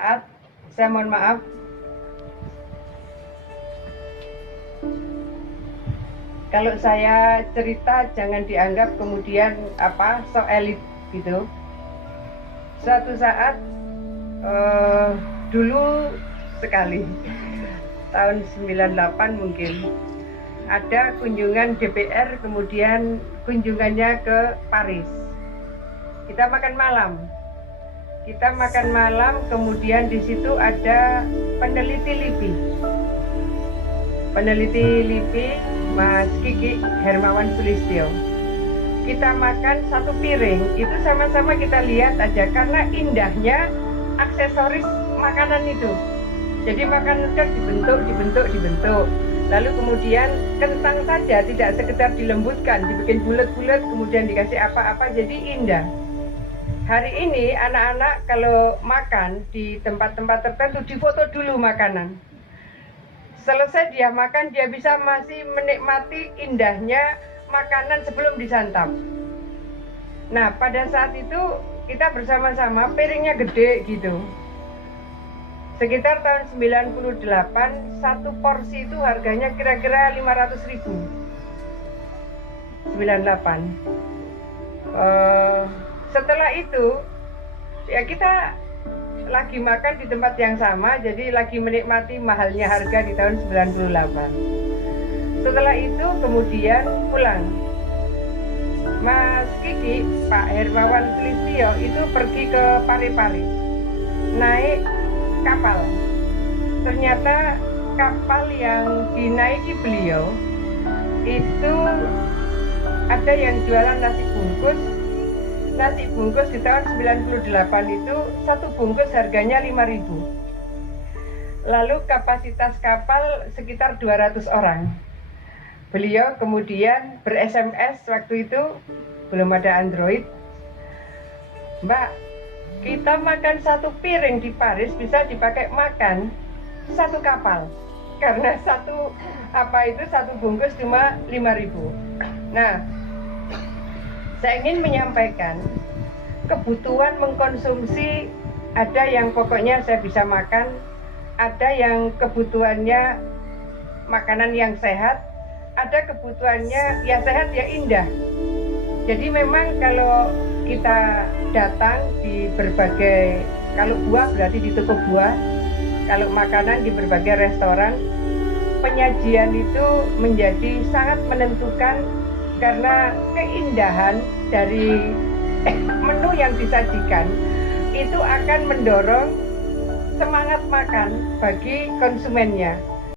saat saya mohon maaf, kalau saya cerita jangan dianggap kemudian so elit gitu. Suatu saat dulu sekali tahun 98 mungkin ada kunjungan DPR, kemudian kunjungannya ke Paris. Kita makan malam, kemudian di situ ada peneliti LIPI Mas Kiki Hermawan Sulistyo. Kita makan satu piring, itu sama-sama kita lihat aja karena indahnya aksesoris makanan itu. Jadi makanan kan dibentuk. Lalu kemudian kentang saja tidak sekedar dilembutkan, dibikin bulat-bulat, kemudian dikasih apa-apa, jadi indah. Hari ini anak-anak kalau makan di tempat-tempat tertentu difoto dulu makanan. Selesai dia makan, dia bisa masih menikmati indahnya makanan sebelum disantap. Nah, pada saat itu kita bersama-sama, piringnya gede gitu. Sekitar tahun 98, satu porsi itu harganya kira-kira 500.000. 98. Setelah itu, ya kita lagi makan di tempat yang sama, jadi lagi menikmati mahalnya harga di tahun 98. Setelah itu kemudian pulang. Mas Kiki, Pak Hermawan Sulistyo itu pergi ke Parepare, naik kapal. Ternyata kapal yang dinaiki beliau itu ada yang jualan nasi bungkus di tahun 98 itu satu bungkus harganya 5.000. Lalu kapasitas kapal sekitar 200 orang. Beliau kemudian ber-SMS waktu itu, belum ada Android. Mbak, kita makan satu piring di Paris bisa dipakai makan satu kapal. Karena satu bungkus cuma 5.000. Nah, saya ingin menyampaikan kebutuhan mengkonsumsi, ada yang pokoknya saya bisa makan, ada yang kebutuhannya makanan yang sehat, ada kebutuhannya ya sehat ya indah. Jadi memang kalau kita datang di berbagai, kalau buah berarti di toko buah, kalau makanan di berbagai restoran, penyajian itu menjadi sangat menentukan. Karena keindahan dari menu yang disajikan itu akan mendorong semangat makan bagi konsumennya.